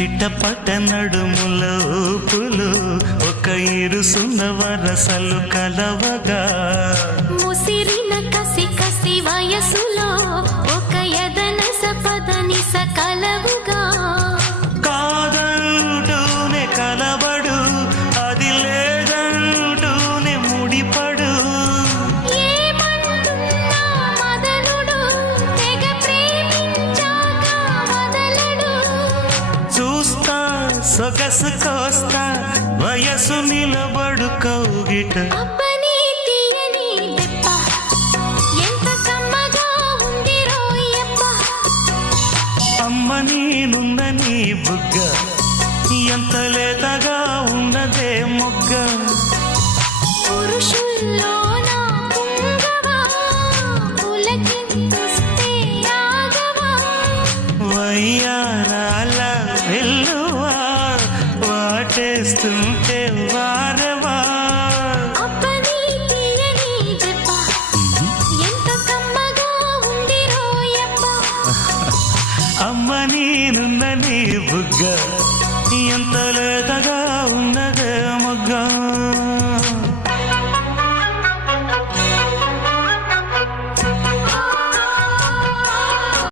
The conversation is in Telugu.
చిట్టపట్ట నడుముల ఊపులు ఒక ఇరుసున్న వరసలు కలవగా ముసిరిన కసి కసి వయసులో ఒక యదన సపదని సకలవుగా కాదంటూనే కలబడు అది లేదంటూనే ముడిపడు ఏమంటున్నా మదనుడు తెగ ప్రేమించాక వదలడు చూస్తా సొగసు కోస్తా వయసు నిలబడు కౌగిట అబ్బని తీయని దెబ్బ ఎంత కమ్మగా ఉంది రోయప్ప అమ్మ నేనున్న నీ బుగ్గ ఎంత లేతగా ఉన్నదే మొగ్గ పురుషుల్లో నా పుంగవా పులకింతుస్తే ఆగవా వయ్యారాల వెల్లువా వాటేస్తుంటే వారవా అబ్బని తీయని దెబ్బ ఎంత కమ్మగా ఉంది రోయప్ప అమ్మ నేనున్న నీ బుగ్గ ఎంత